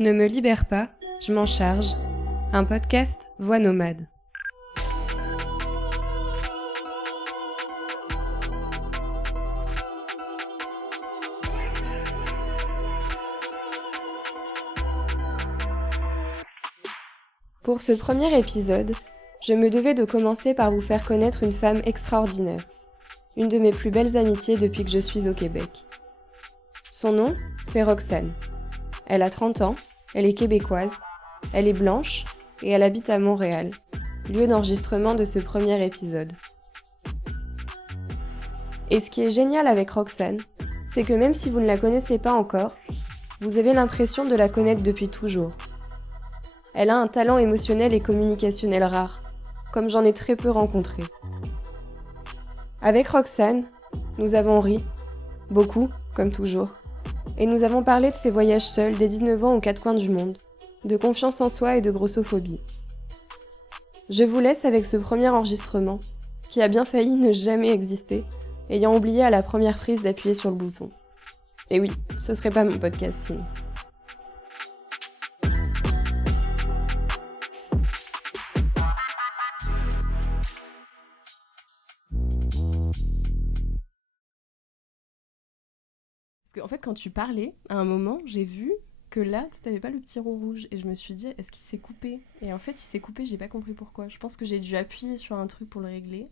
Ne me libère pas, je m'en charge. Un podcast Voix nomade. Pour ce premier épisode, je me devais de commencer par vous faire connaître une femme extraordinaire. Une de mes plus belles amitiés depuis que je suis au Québec. Son nom, c'est Roxane. Elle a 30 ans, elle est québécoise, elle est blanche et elle habite à Montréal, lieu d'enregistrement de ce premier épisode. Et ce qui est génial avec Roxane, c'est que même si vous ne la connaissez pas encore, vous avez l'impression de la connaître depuis toujours. Elle a un talent émotionnel et communicationnel rare, comme j'en ai très peu rencontré. Avec Roxane, nous avons ri, beaucoup, comme toujours, et nous avons parlé de ses voyages seuls dès 19 ans aux quatre coins du monde, de confiance en soi et de grossophobie. Je vous laisse avec ce premier enregistrement, qui a bien failli ne jamais exister, ayant oublié à la première prise d'appuyer sur le bouton. Et oui, ce serait pas mon podcast sinon. Parce qu'en fait, quand tu parlais, à un moment, j'ai vu que là, t'avais pas le petit rond rouge. Et je me suis dit, est-ce qu'il s'est coupé ? Et en fait, il s'est coupé, j'ai pas compris pourquoi. Je pense que j'ai dû appuyer sur un truc pour le régler.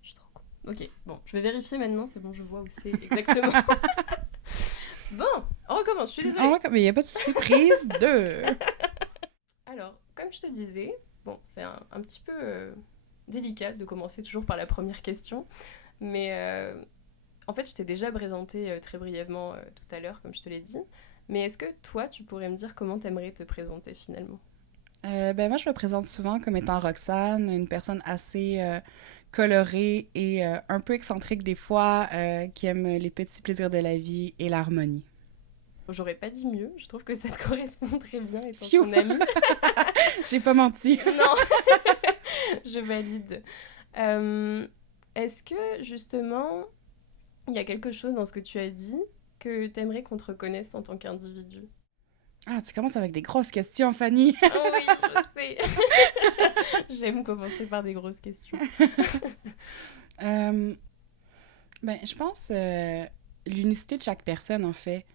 Je suis trop con. Ok, bon, je vais vérifier maintenant, c'est bon, je vois où c'est exactement. Bon, on recommence, je suis désolée. Mais il n'y a pas de souci, prise 2. Alors, comme je te disais, bon, c'est un petit peu délicat de commencer toujours par la première question. Mais en fait, je t'ai déjà présenté très brièvement tout à l'heure, comme je te l'ai dit. Mais est-ce que toi, tu pourrais me dire comment t'aimerais te présenter finalement ? Moi, je me présente souvent comme étant Roxane, une personne assez colorée et un peu excentrique des fois, qui aime les petits plaisirs de la vie et l'harmonie. J'aurais pas dit mieux, je trouve que ça te correspond très bien étant Phew! ton amie. J'ai pas menti. Non, je valide. Est-ce que justement, il y a quelque chose dans ce que tu as dit que t'aimerais qu'on te reconnaisse en tant qu'individu ? Ah, tu commences avec des grosses questions, Fanny. Oh oui, je sais. J'aime commencer par des grosses questions. Je pense l'unicité de chaque personne, en fait.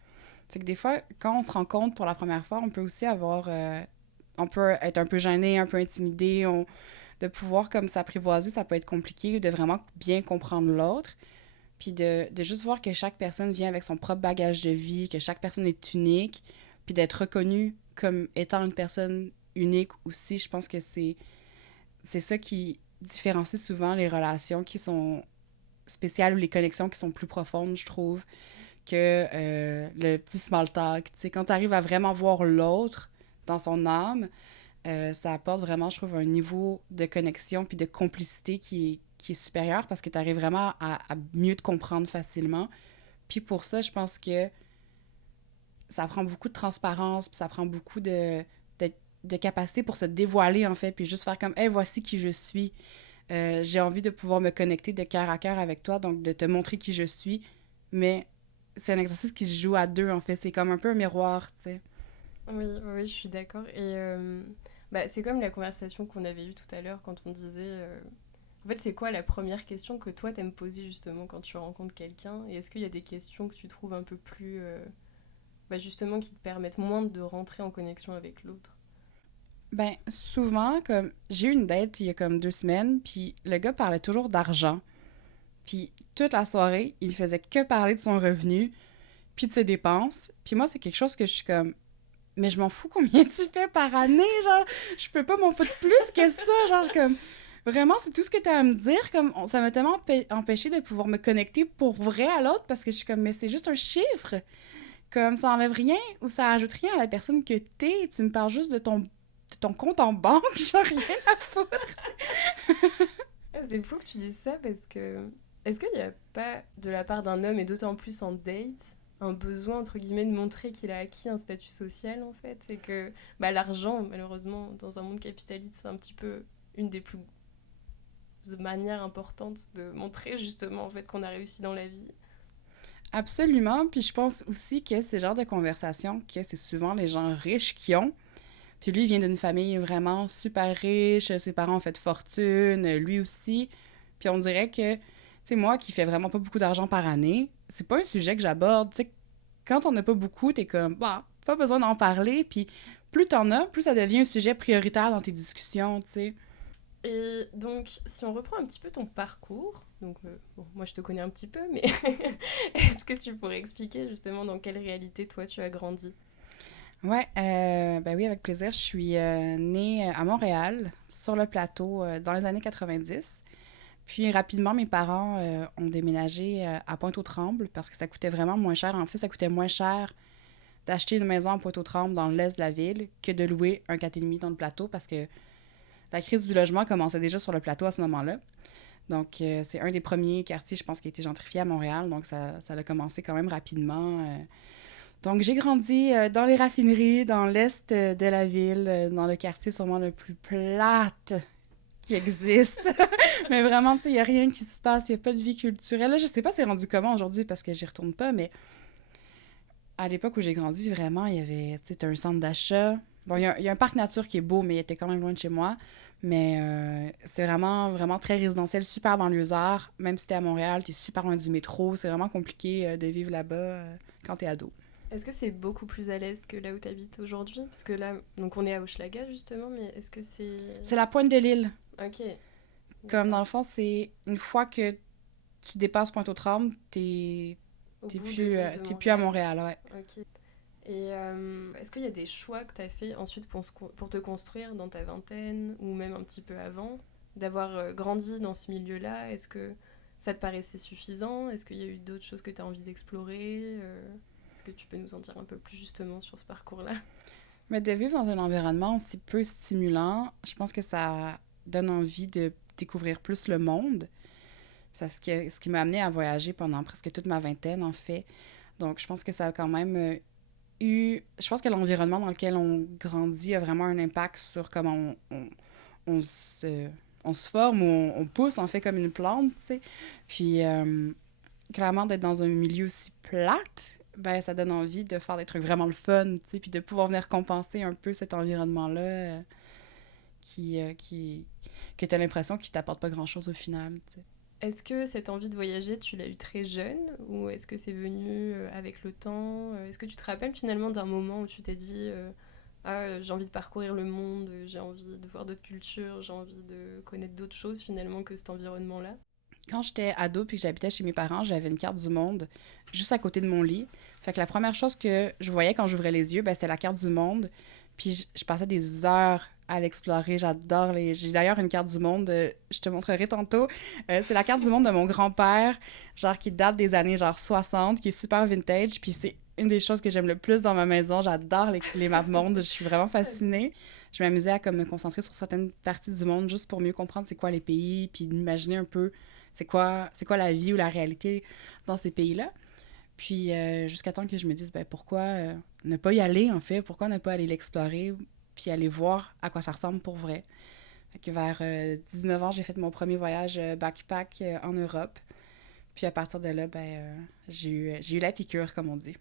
C'est que des fois, quand on se rencontre pour la première fois, on peut aussi avoir... on peut être un peu gêné, un peu intimidé. De pouvoir comme s'apprivoiser, ça peut être compliqué, de vraiment bien comprendre l'autre. Puis de juste voir que chaque personne vient avec son propre bagage de vie, que chaque personne est unique, puis d'être reconnue comme étant une personne unique aussi, je pense que c'est ça qui différencie souvent les relations qui sont spéciales ou les connexions qui sont plus profondes, je trouve, que le petit small talk. Tu sais, quand tu arrives à vraiment voir l'autre dans son âme, ça apporte vraiment, je trouve, un niveau de connexion puis de complicité qui est supérieur parce que tu arrives vraiment à mieux te comprendre facilement. Puis pour ça, je pense que ça prend beaucoup de transparence, puis ça prend beaucoup de capacité pour se dévoiler, en fait, puis juste faire comme « Hey, voici qui je suis. J'ai envie de pouvoir me connecter de cœur à cœur avec toi, donc de te montrer qui je suis. » Mais c'est un exercice qui se joue à deux, en fait. C'est comme un peu un miroir, tu sais. Oui, oui, je suis d'accord. Et c'est comme la conversation qu'on avait eue tout à l'heure quand on disait... En fait, c'est quoi la première question que toi t'aimes poser justement quand tu rencontres quelqu'un ? Et est-ce qu'il y a des questions que tu trouves un peu plus... justement, qui te permettent moins de rentrer en connexion avec l'autre ? Souvent, comme j'ai eu une date il y a comme 2 semaines, puis le gars parlait toujours d'argent. Puis toute la soirée, il faisait que parler de son revenu, puis de ses dépenses. Puis moi, c'est quelque chose que je suis comme, mais je m'en fous combien tu fais par année, genre, je peux pas m'en foutre plus que ça, genre, comme, vraiment, c'est tout ce que t'as à me dire, comme, ça m'a tellement empêché de pouvoir me connecter pour vrai à l'autre, parce que je suis comme, mais c'est juste un chiffre, comme, ça enlève rien, ou ça ajoute rien à la personne que t'es, tu me parles juste de ton compte en banque, genre, rien à foutre. C'est fou que tu dises ça parce que... Est-ce qu'il n'y a pas, de la part d'un homme, et d'autant plus en date, un besoin, entre guillemets, de montrer qu'il a acquis un statut social, en fait ? C'est que l'argent, malheureusement, dans un monde capitaliste, c'est un petit peu une des plus manières importantes de montrer, justement, en fait, qu'on a réussi dans la vie. Absolument. Puis je pense aussi que c'est le genre de conversation que c'est souvent les gens riches qui ont. Puis lui, il vient d'une famille vraiment super riche. Ses parents ont fait fortune, lui aussi. Puis on dirait que, tu sais, moi qui fais vraiment pas beaucoup d'argent par année, c'est pas un sujet que j'aborde. Tu sais, quand on n'a pas beaucoup, t'es comme, bah, pas besoin d'en parler. Puis plus t'en as, plus ça devient un sujet prioritaire dans tes discussions, tu sais. Et donc, si on reprend un petit peu ton parcours, donc bon, moi je te connais un petit peu, mais est-ce que tu pourrais expliquer justement dans quelle réalité toi tu as grandi? Ouais, ben oui, avec plaisir. Je suis née à Montréal, sur le plateau, dans les années 90. Puis rapidement, mes parents ont déménagé à Pointe-aux-Trembles parce que ça coûtait vraiment moins cher. En fait, ça coûtait moins cher d'acheter une maison à Pointe-aux-Trembles dans l'est de la ville que de louer un 4,5 dans le plateau parce que la crise du logement commençait déjà sur le plateau à ce moment-là. Donc, c'est un des premiers quartiers, je pense, qui a été gentrifié à Montréal. Donc, ça a commencé quand même rapidement. Donc, j'ai grandi dans les raffineries, dans l'est de la ville, dans le quartier sûrement le plus plate qui existe. Mais vraiment, tu sais, il n'y a rien qui se passe, il n'y a pas de vie culturelle. Là, je sais pas c'est rendu comment aujourd'hui parce que j'y retourne pas, mais à l'époque où j'ai grandi, vraiment, il y avait, tu sais, t'as un centre d'achat. Bon, il y a un parc nature qui est beau, mais il était quand même loin de chez moi. Mais c'est vraiment, vraiment très résidentiel, super banlieusard. Même si t'es à Montréal, t'es super loin du métro. C'est vraiment compliqué de vivre là-bas quand t'es ado. Est-ce que c'est beaucoup plus à l'aise que là où tu habites aujourd'hui? Parce que là, donc on est à Hochelaga justement, mais est-ce que c'est... C'est la pointe de l'île. Ok, Comme dans d'accord. le fond, c'est une fois que tu dépasses Pointe-aux-Trembles, Au t'es bout de t'es plus à Montréal. Montréal, ouais. Ok. Et est-ce qu'il y a des choix que tu as fait ensuite pour te construire dans ta vingtaine ou même un petit peu avant, d'avoir grandi dans ce milieu-là? Est-ce que ça te paraissait suffisant? Est-ce qu'il y a eu d'autres choses que tu as envie d'explorer? Est-ce que tu peux nous en dire un peu plus justement sur ce parcours-là? Mais de vivre dans un environnement aussi peu stimulant, je pense que ça donne envie de découvrir plus le monde. C'est ce qui m'a amené à voyager pendant presque toute ma vingtaine, en fait. Donc, je pense que ça a quand même eu... Je pense que l'environnement dans lequel on grandit a vraiment un impact sur comment on se, on se forme ou on pousse, en fait, comme une plante, tu sais. Puis, clairement, d'être dans un milieu aussi plate, ben, ça donne envie de faire des trucs vraiment le fun, tu sais, puis de pouvoir venir compenser un peu cet environnement-là qui que tu as l'impression qu'il t'apporte pas grand-chose au final, tu sais. Est-ce que cette envie de voyager, tu l'as eu très jeune ou est-ce que c'est venu avec le temps? Est-ce que tu te rappelles finalement d'un moment où tu t'es dit ah, j'ai envie de parcourir le monde, j'ai envie de voir d'autres cultures, j'ai envie de connaître d'autres choses finalement que cet environnement-là? Quand j'étais ado puis que j'habitais chez mes parents, j'avais une carte du monde juste à côté de mon lit. Fait que la première chose que je voyais quand j'ouvrais les yeux, ben, c'était la carte du monde. Puis je passais des heures à l'explorer. J'adore les... J'ai d'ailleurs une carte du monde, je te montrerai tantôt. C'est la carte du monde de mon grand-père, genre qui date des années genre 60, qui est super vintage. Puis c'est une des choses que j'aime le plus dans ma maison. J'adore les maps monde. Je suis vraiment fascinée. Je m'amusais à comme, me concentrer sur certaines parties du monde juste pour mieux comprendre c'est quoi les pays, puis imaginer un peu c'est quoi la vie ou la réalité dans ces pays-là. Puis jusqu'à temps que je me dise, ben, pourquoi ne pas y aller, en fait? Pourquoi ne pas aller l'explorer, puis aller voir à quoi ça ressemble pour vrai? Fait que vers 19 ans, j'ai fait mon premier voyage backpack en Europe. Puis à partir de là, ben, j'ai eu la piqûre, comme on dit.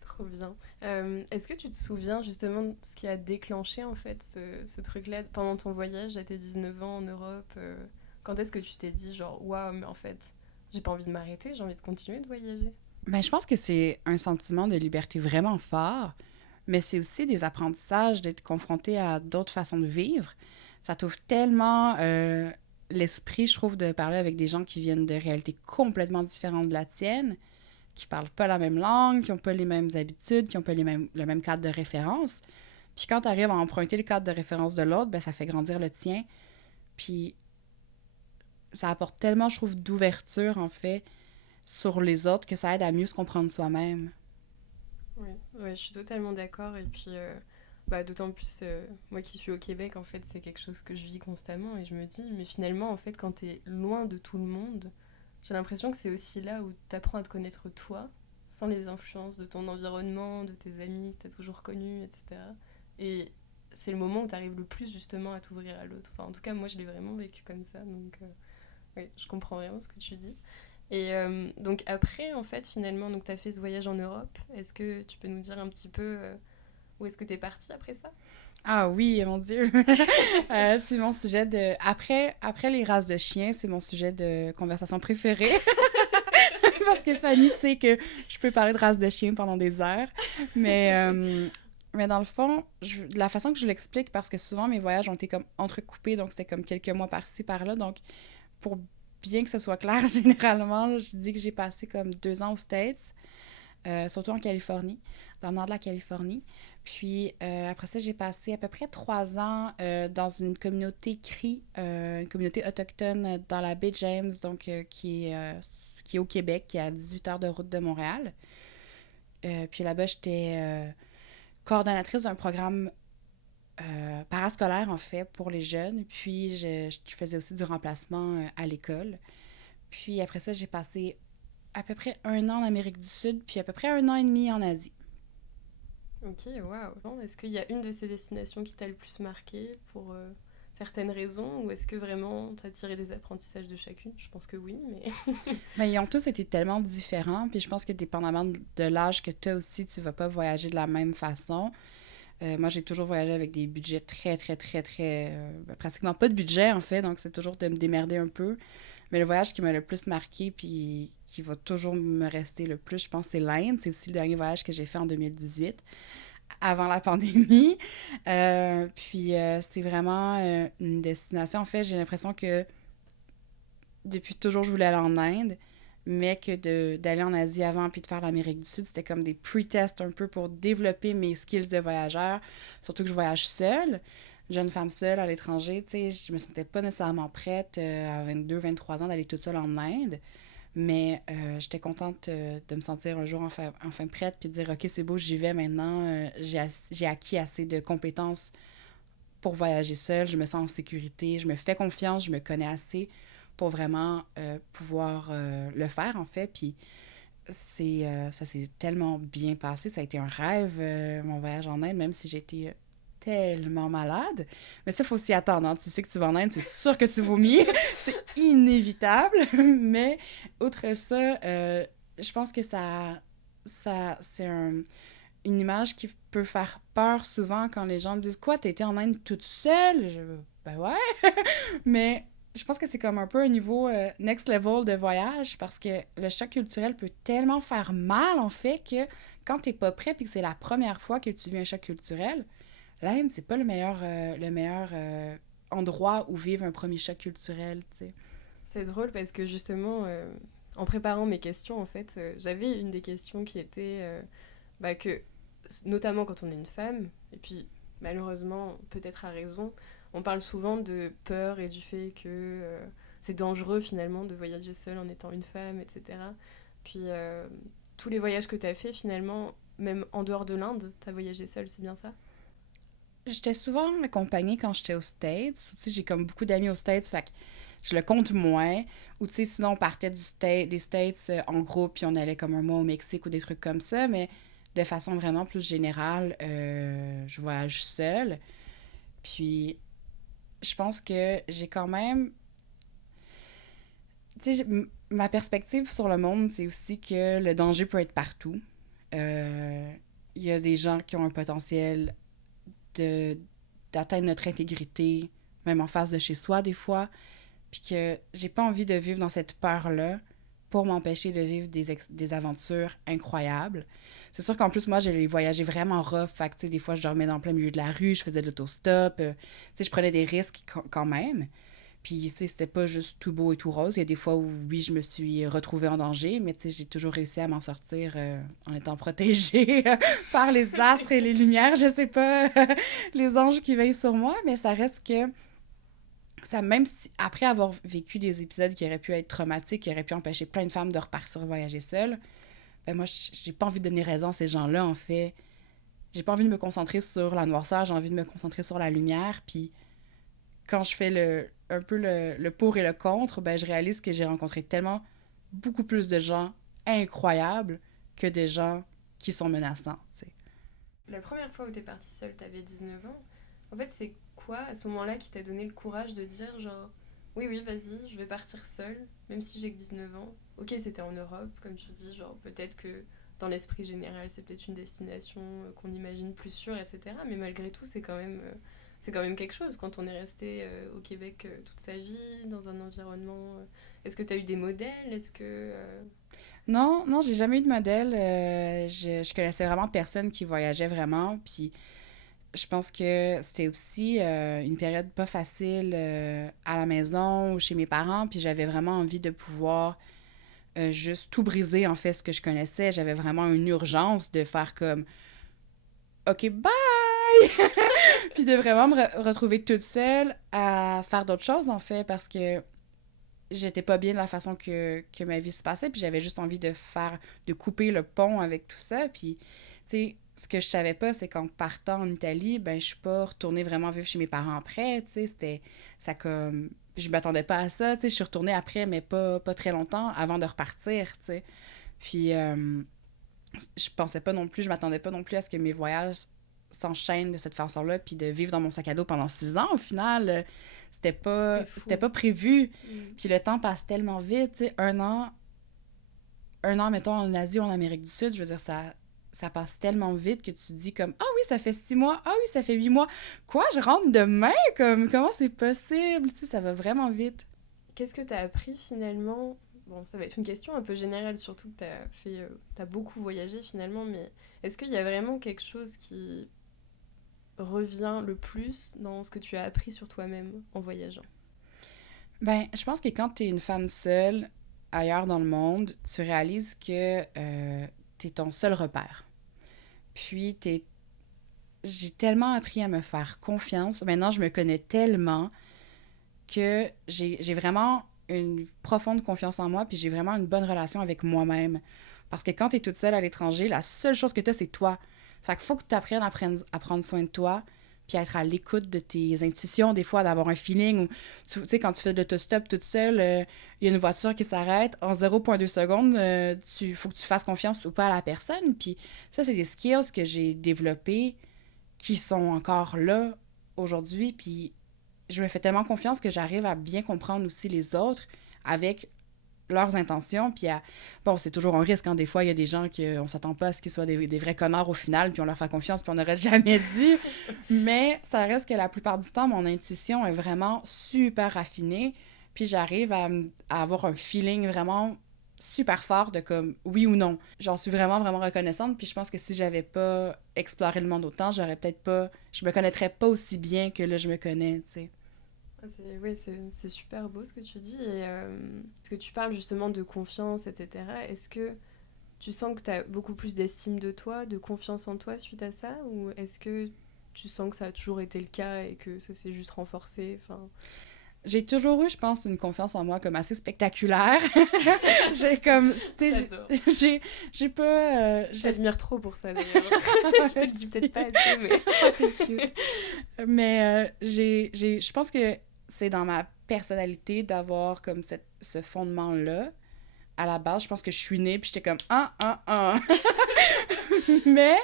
Trop bien. Est-ce que tu te souviens justement de ce qui a déclenché en fait ce truc-là pendant ton voyage à tes 19 ans en Europe? Quand est-ce que tu t'es dit genre waouh mais en fait j'ai pas envie de m'arrêter, j'ai envie de continuer de voyager? Ben, je pense que c'est un sentiment de liberté vraiment fort, mais c'est aussi des apprentissages d'être confronté à d'autres façons de vivre. Ça t'ouvre tellement l'esprit, je trouve, de parler avec des gens qui viennent de réalités complètement différentes de la tienne, qui parlent pas la même langue, qui ont pas les mêmes habitudes, qui ont pas le même cadre de référence. Puis quand tu arrives à emprunter le cadre de référence de l'autre, ben ça fait grandir le tien. Puis ça apporte tellement, je trouve, d'ouverture, en fait, sur les autres que ça aide à mieux se comprendre soi-même. Oui, ouais, je suis totalement d'accord. Et puis, bah, d'autant plus, moi qui suis au Québec, en fait, c'est quelque chose que je vis constamment. Et je me dis, mais finalement, en fait, quand t'es loin de tout le monde, j'ai l'impression que c'est aussi là où t'apprends à te connaître toi, sans les influences de ton environnement, de tes amis que t'as toujours connus, etc. Et c'est le moment où t'arrives le plus justement à t'ouvrir à l'autre. Enfin, en tout cas, moi, je l'ai vraiment vécu comme ça. Donc, oui, je comprends vraiment ce que tu dis. Et donc après, en fait, finalement, donc tu as fait ce voyage en Europe. Est-ce que tu peux nous dire un petit peu où est-ce que tu es partie après ça? Ah oui, mon Dieu! C'est mon sujet de... Après les races de chiens, c'est mon sujet de conversation préféré. Parce que Fanny sait que je peux parler de race de chiens pendant des heures. Mais, mais dans le fond, la façon que je l'explique, parce que souvent mes voyages ont été comme entrecoupés, donc c'était comme quelques mois par-ci, par-là. Donc, pour bien que ce soit clair, généralement, je dis que j'ai passé comme 2 ans aux States, surtout en Californie, dans le nord de la Californie. Puis après ça, j'ai passé à peu près 3 ans dans une communauté Cri, une communauté autochtone dans la baie James, donc qui est au Québec, qui est à 18 heures de route de Montréal. Puis là-bas, j'étais coordonnatrice d'un programme parascolaire, en fait, pour les jeunes. Puis je faisais aussi du remplacement à l'école. Puis après ça, j'ai passé à peu près 1 an en Amérique du Sud, puis à peu près 1 an et demi en Asie. Ok, waouh. Est-ce qu'il y a une de ces destinations qui t'a le plus marqué pour certaines raisons ou est-ce que vraiment t'as tiré des apprentissages de chacune? Je pense que oui, mais... Mais ils ont tous été tellement différents, puis je pense que dépendamment de l'âge que tu as aussi, tu vas pas voyager de la même façon. Moi, j'ai toujours voyagé avec des budgets très, très, très, très... pratiquement pas de budget, en fait, donc c'est toujours de me démerder un peu. Mais le voyage qui m'a le plus marqué, puis qui va toujours me rester le plus, je pense, c'est l'Inde. C'est aussi le dernier voyage que j'ai fait en 2018, avant la pandémie. Puis c'est vraiment une destination. En fait, j'ai l'impression que depuis toujours, je voulais aller en Inde, mais que d'aller en Asie avant puis de faire l'Amérique du Sud, c'était comme des pre-tests un peu pour développer mes skills de voyageur. Surtout que je voyage seule, jeune femme seule à l'étranger, tu sais, je me sentais pas nécessairement prête à 22, 23 ans d'aller toute seule en Inde. Mais j'étais contente de me sentir un jour enfin prête puis de dire, OK, c'est beau, j'y vais maintenant. J'ai acquis assez de compétences pour voyager seule. Je me sens en sécurité, je me fais confiance, je me connais assez pour vraiment pouvoir le faire, en fait. Puis ça s'est tellement bien passé. Ça a été un rêve, mon voyage en Inde, même si j'étais tellement malade. Mais ça, il faut s'y attendre. Hein. Tu sais que tu vas en Inde, c'est sûr que tu vomis. C'est inévitable. Mais outre ça, je pense que c'est une image qui peut faire peur souvent quand les gens me disent quoi, t'as été en Inde toute seule? Ben ouais. Mais je pense que c'est comme un peu un niveau next level de voyage parce que le choc culturel peut tellement faire mal en fait que quand t'es pas prêt puis que c'est la première fois que tu vis un choc culturel, l'Inde, c'est pas le meilleur endroit où vivre un premier choc culturel, tu sais. C'est drôle parce que justement, en préparant mes questions, en fait, j'avais une des questions qui était bah, que, notamment quand on est une femme, et puis malheureusement, peut-être à raison, on parle souvent de peur et du fait que c'est dangereux finalement de voyager seule en étant une femme, etc. Puis tous les voyages que tu as fait finalement, même en dehors de l'Inde, tu as voyagé seule, c'est bien ça? J'étais souvent accompagnée quand j'étais aux States. Tu sais, j'ai comme beaucoup d'amis aux States, fait que je le compte moins. Ou tu sais, sinon on partait des States en groupe, puis on allait comme un mois au Mexique ou des trucs comme ça, mais de façon vraiment plus générale, je voyage seule. Puis je pense que j'ai quand même... Tu sais, ma perspective sur le monde, c'est aussi que le danger peut être partout. Euh, Il y a des gens qui ont un potentiel de d'atteindre notre intégrité, même en face de chez soi des fois, puis que j'ai pas envie de vivre dans cette peur-là pour m'empêcher de vivre des aventures incroyables. C'est sûr qu'en plus, moi, j'ai voyagé vraiment rough, fait que, tu sais, des fois, je dormais dans plein milieu de la rue, je faisais de l'autostop, tu sais, je prenais des risques quand même. Puis, tu sais, c'était pas juste tout beau et tout rose. Il y a des fois où, oui, je me suis retrouvée en danger, mais tu sais, j'ai toujours réussi à m'en sortir en étant protégée par les astres et les lumières. Je sais pas, les anges qui veillent sur moi, mais ça reste que ça, même si, après avoir vécu des épisodes qui auraient pu être traumatiques, qui auraient pu empêcher plein de femmes de repartir voyager seules, ben moi, j'ai pas envie de donner raison à ces gens-là, en fait. J'ai pas envie de me concentrer sur la noirceur, j'ai envie de me concentrer sur la lumière, puis quand je fais un peu le pour et le contre, ben, je réalise que j'ai rencontré tellement beaucoup plus de gens incroyables que des gens qui sont menaçants, tu sais. La première fois où t'es partie seule, t'avais 19 ans. En fait, c'est quoi à ce moment-là qui t'a donné le courage de dire genre Oui, oui, vas-y, je vais partir seule, même si j'ai que 19 ans. Ok, c'était en Europe, comme tu dis, genre peut-être que dans l'esprit général, c'est peut-être une destination qu'on imagine plus sûre, etc. Mais malgré tout, c'est quand même quelque chose quand on est resté au Québec toute sa vie, dans un environnement. Est-ce que tu as eu des modèles? Est-ce que. Non, non, j'ai jamais eu de modèle. Je connaissais vraiment personne qui voyageait vraiment. Puis je pense que c'était aussi une période pas facile à la maison ou chez mes parents. Puis j'avais vraiment envie de pouvoir juste tout briser, en fait, ce que je connaissais. J'avais vraiment une urgence de faire comme OK, bye! Puis de vraiment retrouver toute seule à faire d'autres choses, en fait, parce que j'étais pas bien de la façon que ma vie se passait, puis j'avais juste envie de couper le pont avec tout ça. Puis, tu sais, ce que je savais pas, c'est qu'en partant en Italie, ben, je suis pas retournée vraiment vivre chez mes parents après, tu sais, ça comme, je m'attendais pas à ça, tu sais, je suis retournée après, mais pas très longtemps avant de repartir, tu sais. Puis, je pensais pas non plus, je m'attendais pas non plus à ce que mes voyages s'enchaînent de cette façon-là, puis de vivre dans mon sac à dos pendant 6 ans, au final, C'est c'était fou. pas prévu. Mm. Puis le temps passe tellement vite, tu sais, un an, mettons, en Asie ou en Amérique du Sud, je veux dire, ça passe tellement vite que tu te dis comme, ah oui, ça fait 6 mois, ah oui, ça fait 8 mois. Quoi, je rentre demain? Comme, comment c'est possible? Tu sais, ça va vraiment vite. Qu'est-ce que tu as appris finalement? Bon, ça va être une question un peu générale, surtout que t'as beaucoup voyagé finalement, mais est-ce qu'il y a vraiment quelque chose qui revient le plus dans ce que tu as appris sur toi-même en voyageant? Ben, je pense que quand t'es une femme seule, ailleurs dans le monde, tu réalises que t'es ton seul repère. Puis, j'ai tellement appris à me faire confiance. Maintenant, je me connais tellement que j'ai vraiment une profonde confiance en moi, puis j'ai vraiment une bonne relation avec moi-même. Parce que quand tu es toute seule à l'étranger, la seule chose que tu as, c'est toi. Fait qu'il faut que tu apprennes à prendre soin de toi, puis à être à l'écoute de tes intuitions, des fois, d'avoir un feeling. Ou tu sais, quand tu fais de l'autostop toute seule, il y a une voiture qui s'arrête, en 0,2 secondes, faut que tu fasses confiance ou pas à la personne. Puis ça, c'est des skills que j'ai développés qui sont encore là aujourd'hui, puis je me fais tellement confiance que j'arrive à bien comprendre aussi les autres avec leurs intentions, puis à... Bon, c'est toujours un risque, hein. Des fois, il y a des gens qu'on s'attend pas à ce qu'ils soient des vrais connards au final, puis on leur fait confiance, puis on n'aurait jamais dit. Mais ça reste que la plupart du temps, mon intuition est vraiment super raffinée, puis j'arrive à avoir un feeling vraiment super fort de comme oui ou non. J'en suis vraiment, vraiment reconnaissante, puis je pense que si j'avais pas exploré le monde autant, j'aurais peut-être pas... Je me connaîtrais pas aussi bien que là, je me connais, tu sais. Ah, ouais, c'est super beau ce que tu dis. Et parce que tu parles justement de confiance, etc. Est-ce que tu sens que tu as beaucoup plus d'estime de toi, de confiance en toi suite à ça? Ou est-ce que tu sens que ça a toujours été le cas et que ça s'est juste renforcé? Enfin, J'ai toujours eu, je pense, une confiance en moi comme assez spectaculaire. J'ai comme, tu sais, j'adore. j'ai pas, Je t'admire trop pour ça d'ailleurs. Je te le dis peut-être pas merci. assez, mais. Oh, t'es cute. Mais je pense que c'est dans ma personnalité d'avoir comme ce fondement-là. À la base, je pense que je suis née puis j'étais comme ah. Mais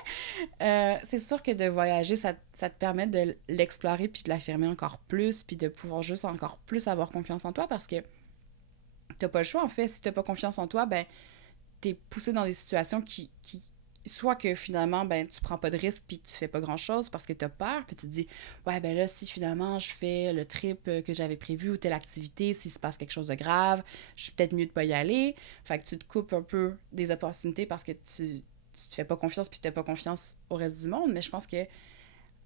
c'est sûr que de voyager, ça te permet de l'explorer puis de l'affirmer encore plus puis de pouvoir juste encore plus avoir confiance en toi parce que t'as pas le choix en fait. Si t'as pas confiance en toi, ben t'es poussé dans des situations qui soit que finalement ben tu prends pas de risque puis tu fais pas grand chose parce que t'as peur puis tu te dis ouais ben là si finalement je fais le trip que j'avais prévu ou telle activité s'il se passe quelque chose de grave je suis peut-être mieux de pas y aller, fait que tu te coupes un peu des opportunités parce que tu te fais pas confiance puis t'as pas confiance au reste du monde. Mais je pense que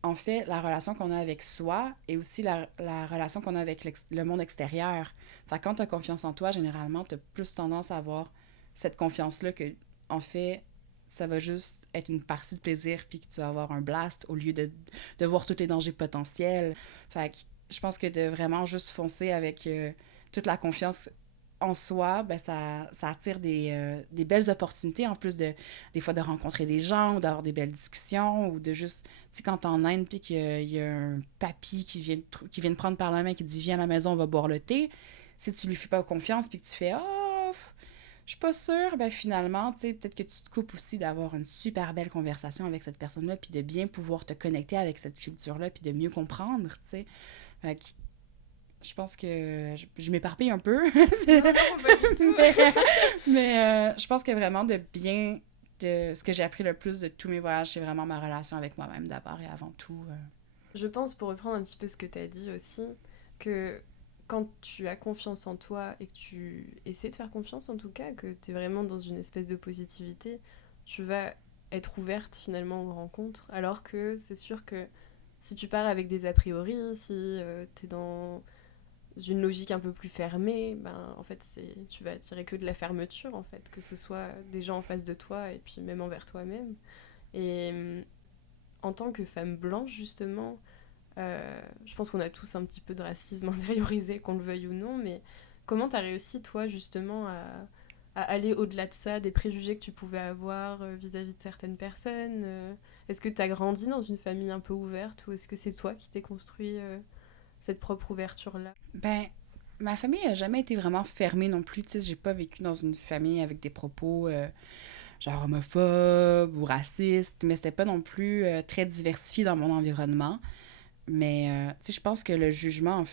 en fait, la relation qu'on a avec soi et aussi la relation qu'on a avec le monde extérieur. Fait que quand tu as confiance en toi, généralement, tu as plus tendance à avoir cette confiance-là que, en fait, ça va juste être une partie de plaisir puis que tu vas avoir un blast au lieu de voir tous les dangers potentiels. Fait que je pense que de vraiment juste foncer avec toute la confiance en soi, ben ça attire des belles opportunités en plus des fois de rencontrer des gens ou d'avoir des belles discussions ou de juste, tu sais, quand t'es en Inde puis qu'il y a un papy qui vient te prendre par la main qui dit viens à la maison, on va boire le thé. Si tu lui fais pas confiance puis que tu fais oh, je suis pas sûre, ben finalement, tu sais, peut-être que tu te coupes aussi d'avoir une super belle conversation avec cette personne-là puis de bien pouvoir te connecter avec cette culture-là puis de mieux comprendre, tu sais. Fait que je pense que je m'éparpille un peu. Non, pas du tout. mais je pense que vraiment ce que j'ai appris le plus de tous mes voyages, c'est vraiment ma relation avec moi-même d'abord et avant tout. Je pense, pour reprendre un petit peu ce que tu as dit aussi, que quand tu as confiance en toi et que tu essaies de faire confiance en tout cas, que tu es vraiment dans une espèce de positivité, tu vas être ouverte finalement aux rencontres. Alors que c'est sûr que si tu pars avec des a priori, si tu es dans une logique un peu plus fermée, ben en fait tu vas attirer que de la fermeture en fait, que ce soit des gens en face de toi et puis même envers toi-même. Et en tant que femme blanche justement, je pense qu'on a tous un petit peu de racisme intériorisé, qu'on le veuille ou non, mais comment t'as réussi toi justement à aller au-delà de ça, des préjugés que tu pouvais avoir vis-à-vis de certaines personnes Est-ce que t'as grandi dans une famille un peu ouverte ou est-ce que c'est toi qui t'es construit cette propre ouverture-là? Ben, ma famille a jamais été vraiment fermée non plus. Tu sais, j'ai pas vécu dans une famille avec des propos genre homophobes ou racistes, mais c'était pas non plus très diversifié dans mon environnement. Mais, tu sais, je pense que le jugement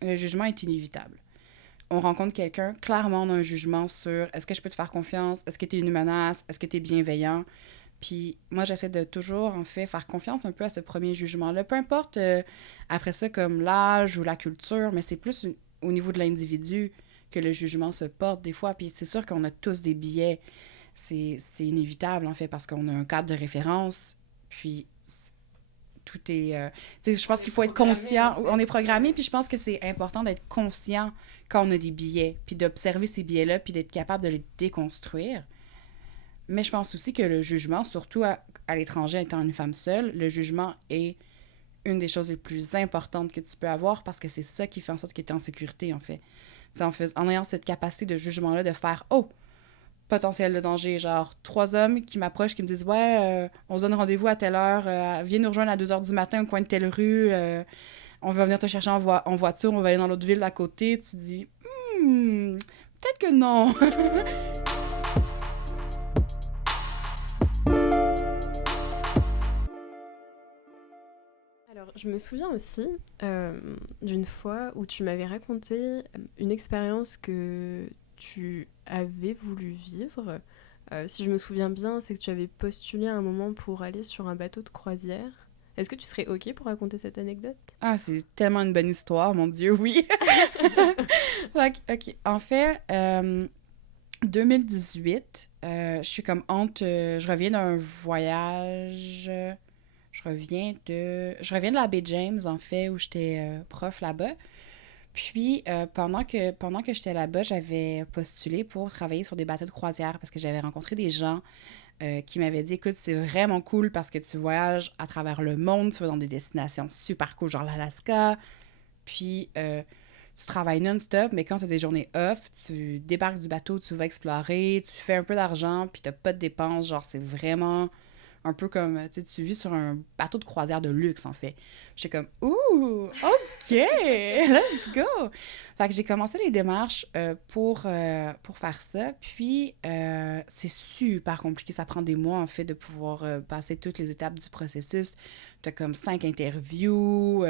est inévitable. On rencontre quelqu'un, clairement, on a un jugement sur est-ce que je peux te faire confiance, est-ce que tu es une menace, est-ce que tu es bienveillant. Puis moi, j'essaie de toujours, en fait, faire confiance un peu à ce premier jugement-là. Peu importe, après ça, comme l'âge ou la culture, mais c'est plus au niveau de l'individu que le jugement se porte des fois. Puis c'est sûr qu'on a tous des biais. C'est inévitable, en fait, parce qu'on a un cadre de référence. Puis tout est... tu sais, je pense qu'il faut être conscient. On est programmé, puis je pense que c'est important d'être conscient quand on a des biais, puis d'observer ces biais-là, puis d'être capable de les déconstruire. Mais je pense aussi que le jugement, surtout à l'étranger, étant une femme seule, le jugement est une des choses les plus importantes que tu peux avoir parce que c'est ça qui fait en sorte que tu es en sécurité, en fait. C'est en ayant cette capacité de jugement-là de faire « Oh! Potentiel de danger. » Genre, 3 hommes qui m'approchent, qui me disent « Ouais, on se donne rendez-vous à telle heure. Viens nous rejoindre à 2 heures du matin au coin de telle rue. On va venir te chercher en voiture. On va aller dans l'autre ville d'à côté. » Tu te dis « peut-être que non. » Alors, je me souviens aussi d'une fois où tu m'avais raconté une expérience que tu avais voulu vivre. Si je me souviens bien, c'est que tu avais postulé à un moment pour aller sur un bateau de croisière. Est-ce que tu serais OK pour raconter cette anecdote? Ah, c'est tellement une bonne histoire, mon Dieu, oui. OK. En fait, 2018, je suis comme honte. Je reviens d'un voyage. Je reviens de la baie James, en fait, où j'étais prof là-bas. Puis, pendant que j'étais là-bas, j'avais postulé pour travailler sur des bateaux de croisière parce que j'avais rencontré des gens qui m'avaient dit, écoute, c'est vraiment cool parce que tu voyages à travers le monde, tu vas dans des destinations super cool, genre l'Alaska, puis tu travailles non-stop, mais quand tu as des journées off, tu débarques du bateau, tu vas explorer, tu fais un peu d'argent, puis tu pas de dépenses, genre c'est vraiment un peu comme, tu vis sur un bateau de croisière de luxe, en fait. J'étais comme, ouh, OK, let's go! Fait que j'ai commencé les démarches pour faire ça. Puis, c'est super compliqué. Ça prend des mois, en fait, de pouvoir passer toutes les étapes du processus. T'as comme 5 interviews.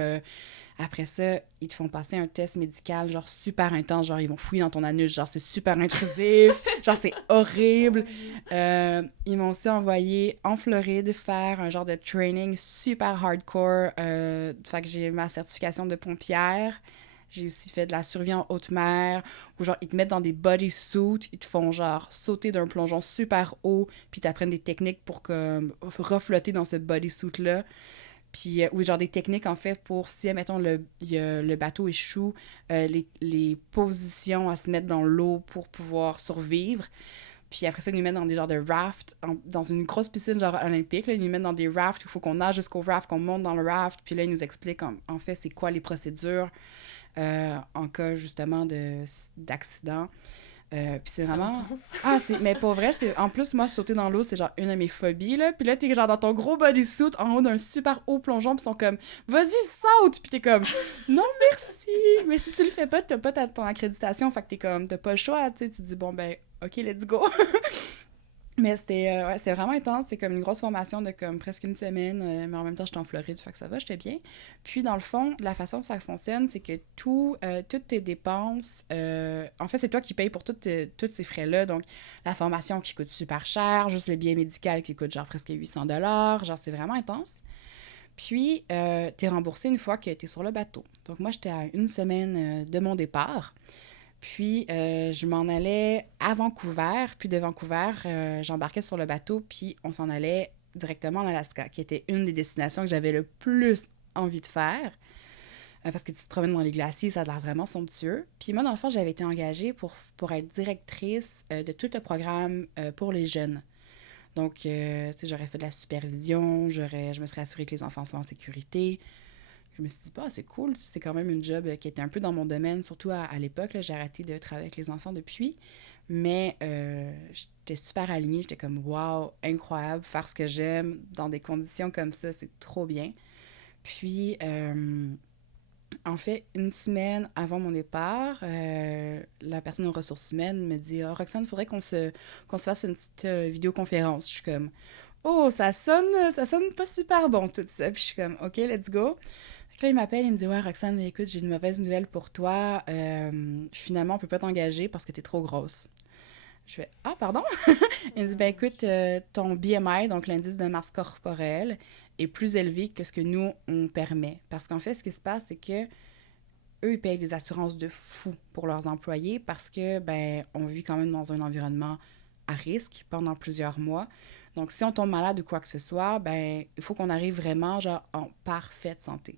Après ça, ils te font passer un test médical, genre super intense. Genre, ils vont fouiller dans ton anus. Genre, c'est super intrusif. Genre, c'est horrible. Ils m'ont aussi envoyé en Floride faire un genre de training super hardcore. Fait que j'ai ma certification de pompière. J'ai aussi fait de la survie en haute mer, où genre, ils te mettent dans des bodysuits, ils te font genre sauter d'un plongeon super haut, puis t'apprennent des techniques pour comme reflotter dans ce bodysuit-là. Puis, ou genre des techniques, en fait, pour si, admettons, le bateau échoue, les positions à se mettre dans l'eau pour pouvoir survivre. Puis après ça, ils nous mettent dans des genres de rafts, dans une grosse piscine genre olympique. Là, ils nous mettent dans des rafts où il faut qu'on nage jusqu'au raft, qu'on monte dans le raft. Puis là, ils nous expliquent en fait c'est quoi les procédures en cas justement d'accident. Puis c'est vraiment... mais pour vrai, en plus, moi, sauter dans l'eau, c'est genre une de mes phobies, là. Puis là, t'es genre dans ton gros bodysuit en haut d'un super haut plongeon, puis ils sont comme, vas-y, saute! Puis t'es comme, non, merci! Mais si tu le fais pas, t'as pas ton accréditation, fait que t'es comme, t'as pas le choix, tu sais. Tu te dis, bon, ben, OK, let's go! Mais ouais, c'était vraiment intense. C'est comme une grosse formation de comme presque une semaine, mais en même temps, j'étais en Floride, fait que ça va, j'étais bien. Puis, dans le fond, la façon que ça fonctionne, c'est que toutes tes dépenses, en fait, c'est toi qui payes pour tous ces frais-là. Donc, la formation qui coûte super cher, juste le billet médical qui coûte genre presque 800 $. Genre, c'est vraiment intense. Puis, t'es remboursé une fois que t'es sur le bateau. Donc, moi, j'étais à une semaine de mon départ. Puis, je m'en allais à Vancouver. Puis, de Vancouver, j'embarquais sur le bateau. Puis, on s'en allait directement en Alaska, qui était une des destinations que j'avais le plus envie de faire. Parce que tu te promènes dans les glaciers, ça a l'air vraiment somptueux. Puis, moi, dans le fond, j'avais été engagée pour être directrice de tout le programme pour les jeunes. Donc, tu sais, j'aurais fait de la supervision, je me serais assurée que les enfants sont en sécurité. Je me suis dit, bah, c'est cool, c'est quand même une job qui était un peu dans mon domaine, surtout à l'époque. Là, j'ai arrêté de travailler avec les enfants depuis. Mais j'étais super alignée, j'étais comme, wow, incroyable, faire ce que j'aime dans des conditions comme ça, c'est trop bien. Puis, en fait, une semaine avant mon départ, la personne aux ressources humaines me dit, oh, Roxane, il faudrait qu'on se fasse une petite vidéoconférence. Je suis comme, oh, ça sonne pas super bon tout ça. Puis je suis comme, OK, let's go. Fait que là, il m'appelle, il me dit, ouais, Roxane, écoute, j'ai une mauvaise nouvelle pour toi. Finalement, on peut pas t'engager parce que t'es trop grosse. Je fais, ah, pardon? Il me dit, ben écoute, ton BMI, donc l'indice de masse corporelle, est plus élevé que ce que nous, on permet. Parce qu'en fait, ce qui se passe, c'est que eux, ils payent des assurances de fou pour leurs employés parce que, ben, on vit quand même dans un environnement à risque pendant plusieurs mois. Donc, si on tombe malade ou quoi que ce soit, ben, il faut qu'on arrive vraiment, genre, en parfaite santé.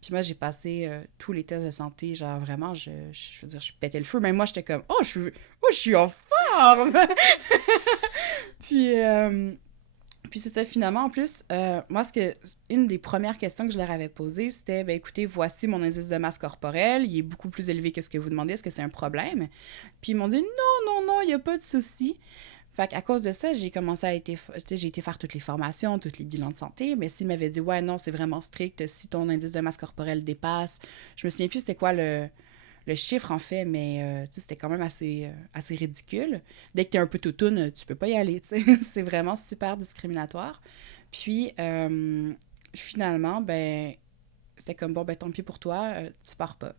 Puis moi, j'ai passé tous les tests de santé, genre, vraiment, je veux dire, je pétais le feu. Même moi, j'étais comme, oh, je suis en forme! Puis, puis c'est ça, finalement, en plus, moi, une des premières questions que je leur avais posées, c'était, ben écoutez, voici mon indice de masse corporelle, il est beaucoup plus élevé que ce que vous demandez, est-ce que c'est un problème? Puis ils m'ont dit, non, non, non, il n'y a pas de souci. Fait qu'à cause de ça, j'ai commencé j'ai été faire toutes les formations, tous les bilans de santé, mais s'ils m'avaient dit, ouais, non, c'est vraiment strict, si ton indice de masse corporelle dépasse, je me souviens plus c'était quoi le chiffre, en fait, mais c'était quand même assez ridicule. Dès que t'es un peu toutoune, tu peux pas y aller, tu sais. C'est vraiment super discriminatoire. Puis, finalement, ben, c'était comme, bon, ben, tant pis pour toi, tu pars pas.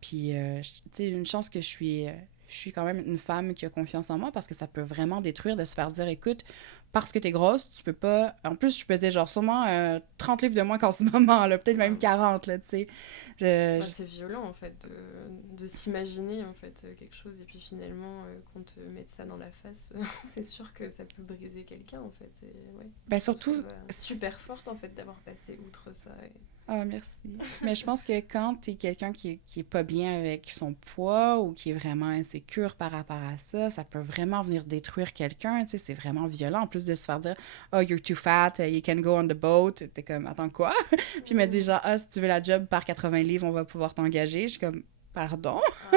Puis, tu sais, une chance que je suis quand même une femme qui a confiance en moi parce que ça peut vraiment détruire de se faire dire, écoute, parce que t'es grosse, tu peux pas... En plus, je pesais genre sûrement 30 livres de moins qu'en ce moment, là, peut-être même 40, là, tu sais. C'est violent, en fait, de s'imaginer, en fait, quelque chose, et puis finalement, qu'on te mette ça dans la face, c'est sûr que ça peut briser quelqu'un, en fait. Et, ouais, Ben surtout... super forte, en fait, d'avoir passé outre ça. Ah, merci. Mais je pense que quand t'es quelqu'un qui est pas bien avec son poids ou qui est vraiment insécure par rapport à ça, ça peut vraiment venir détruire quelqu'un, tu sais, c'est vraiment violent. En plus de se faire dire « Oh, you're too fat, you can go on the boat », t'es comme « Attends, quoi? » Puis il m'a dit genre « Ah, si tu veux la job par 80 livres, on va pouvoir t'engager. » Je suis comme « Pardon? Oh »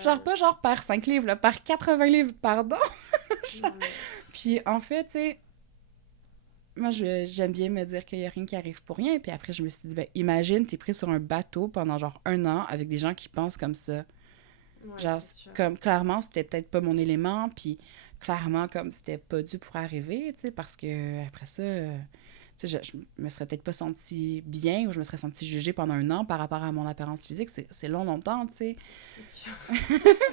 Genre pas genre par 5 livres, là, par 80 livres, pardon? Puis en fait, tu sais, moi, j'aime bien me dire qu'il n'y a rien qui arrive pour rien. Puis après, je me suis dit, ben, imagine, t'es pris sur un bateau pendant genre 1 an avec des gens qui pensent comme ça. Ouais, Genre, comme clairement, c'était peut-être pas mon élément. Puis clairement, comme c'était pas dû pour arriver, tu sais, parce que après ça, tu sais, je me serais peut-être pas sentie bien ou je me serais sentie jugée pendant 1 an par rapport à mon apparence physique. C'est long, longtemps, tu sais. C'est sûr.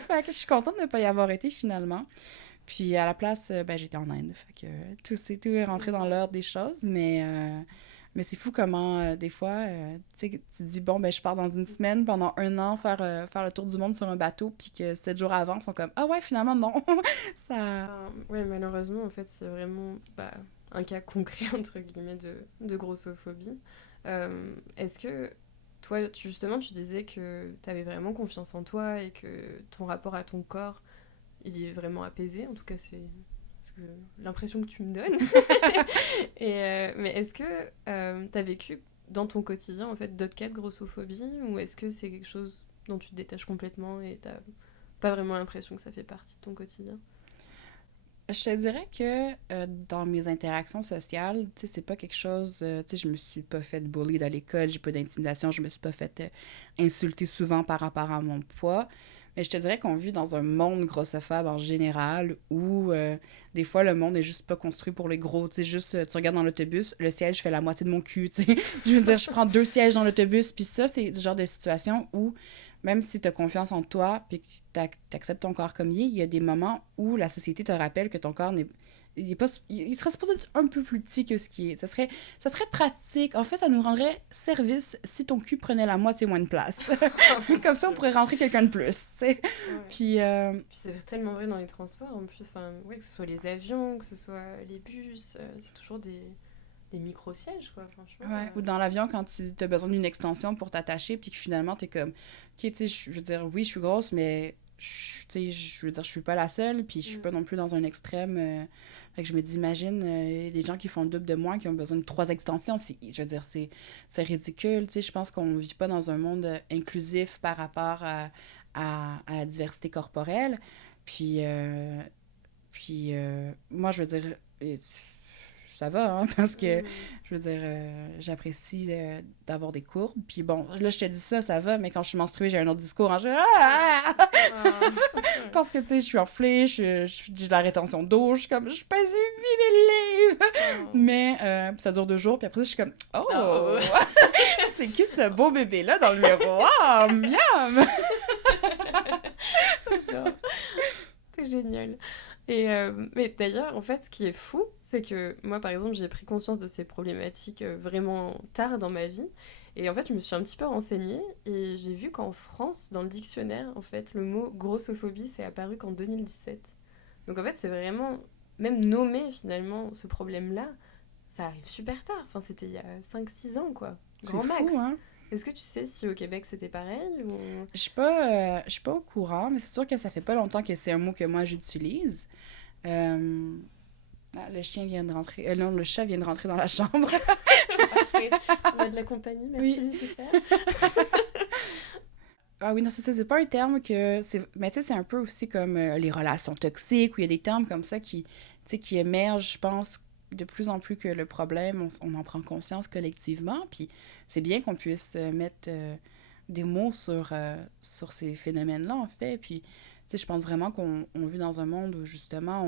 Fait que je suis contente de ne pas y avoir été finalement. Puis à la place, ben, j'étais en Inde. Fait que tout est rentré dans l'ordre des choses. Mais c'est fou comment, des fois, tu sais, tu te dis, bon, ben, je pars dans une semaine pendant 1 an faire le tour du monde sur un bateau, puis que 7 jours avant, ils sont comme, ah ouais, finalement, non. Ça. Ouais, malheureusement, en fait, c'est vraiment un cas concret, entre guillemets, de grossophobie. Est-ce que toi, justement, tu disais que tu avais vraiment confiance en toi et que ton rapport à ton corps, il est vraiment apaisé, en tout cas, c'est l'impression que tu me donnes. Mais est-ce que tu as vécu dans ton quotidien, en fait, d'autres cas de grossophobie, ou est-ce que c'est quelque chose dont tu te détaches complètement et t'as pas vraiment l'impression que ça fait partie de ton quotidien? Je te dirais que dans mes interactions sociales, tu sais, c'est pas quelque chose... tu sais, je me suis pas fait bully à l'école, j'ai pas d'intimidation, je me suis pas fait insulter souvent par rapport à mon poids. Mais je te dirais qu'on vit dans un monde grossophobe en général où des fois le monde est juste pas construit pour les gros. Tu sais, juste tu regardes dans l'autobus, le siège fait la moitié de mon cul. Tu sais. Je veux dire, je prends 2 sièges dans l'autobus, puis ça, c'est le genre de situation où même si tu as confiance en toi puis que tu acceptes ton corps comme il y a des moments où la société te rappelle que ton corps n'est il est pas il serait supposé être un peu plus petit que ce qui est. Ça serait pratique. En fait, ça nous rendrait service si ton cul prenait la moitié moins de place. Comme ça, on pourrait rentrer quelqu'un de plus, tu sais. Ouais. Puis, Puis c'est tellement vrai dans les transports en plus. Enfin, ouais, que ce soit les avions, que ce soit les bus, c'est toujours des micro-sièges, quoi, franchement. ouais. Ou dans l'avion, quand tu as besoin d'une extension pour t'attacher, puis que finalement, t'es comme, ok, tu sais, je veux dire, oui, je suis grosse, mais, tu sais, je veux dire, je suis pas la seule, puis je suis pas non plus dans un extrême. Fait que je me dis, imagine, les gens qui font le double de moi, qui ont besoin de 3 extensions, je veux dire, c'est ridicule, tu sais. Je pense qu'on vit pas dans un monde inclusif par rapport à la diversité corporelle. Puis, moi, je veux dire, ça va, hein, parce que, je veux dire, j'apprécie d'avoir des courbes. Puis bon, là, je te dis ça, ça va, mais quand je suis menstruée, j'ai un autre discours. Hein, Ah. parce que, tu sais, je suis enflée, j'ai de la rétention d'eau, je suis comme, je pèse 8000 livres. Oh. Mais ça dure 2 jours, puis après, je suis comme, oh, Oh. c'est qui ce beau bébé-là dans le miroir? Miam! J'adore. C'est génial. Et mais d'ailleurs, en fait, ce qui est fou, c'est que moi, par exemple, j'ai pris conscience de ces problématiques vraiment tard dans ma vie. Et en fait, je me suis un petit peu renseignée et j'ai vu qu'en France, dans le dictionnaire, en fait, le mot grossophobie, c'est apparu qu'en 2017. Donc en fait, c'est vraiment, même nommer finalement ce problème-là, ça arrive super tard. Enfin, c'était il y a 5 6 ans, quoi. C'est Grand max. fou, hein? Est-ce que tu sais si au Québec c'était pareil ou... Je suis pas au courant, mais c'est sûr que ça fait pas longtemps que c'est un mot que moi j'utilise. Euh, le chien vient de rentrer. Non, le chat vient de rentrer dans la chambre. Parfait. On a de la compagnie, merci Oui. Lucifer. Ah oui, non, c'est ça, c'est pas un terme que... Mais tu sais, c'est un peu aussi comme les relations toxiques, où il y a des termes comme ça qui, tu sais, qui émergent, je pense, de plus en plus que le problème, on en prend conscience collectivement, puis c'est bien qu'on puisse mettre des mots sur ces phénomènes-là, en fait, puis, tu sais, je pense vraiment qu'on vit dans un monde où, justement,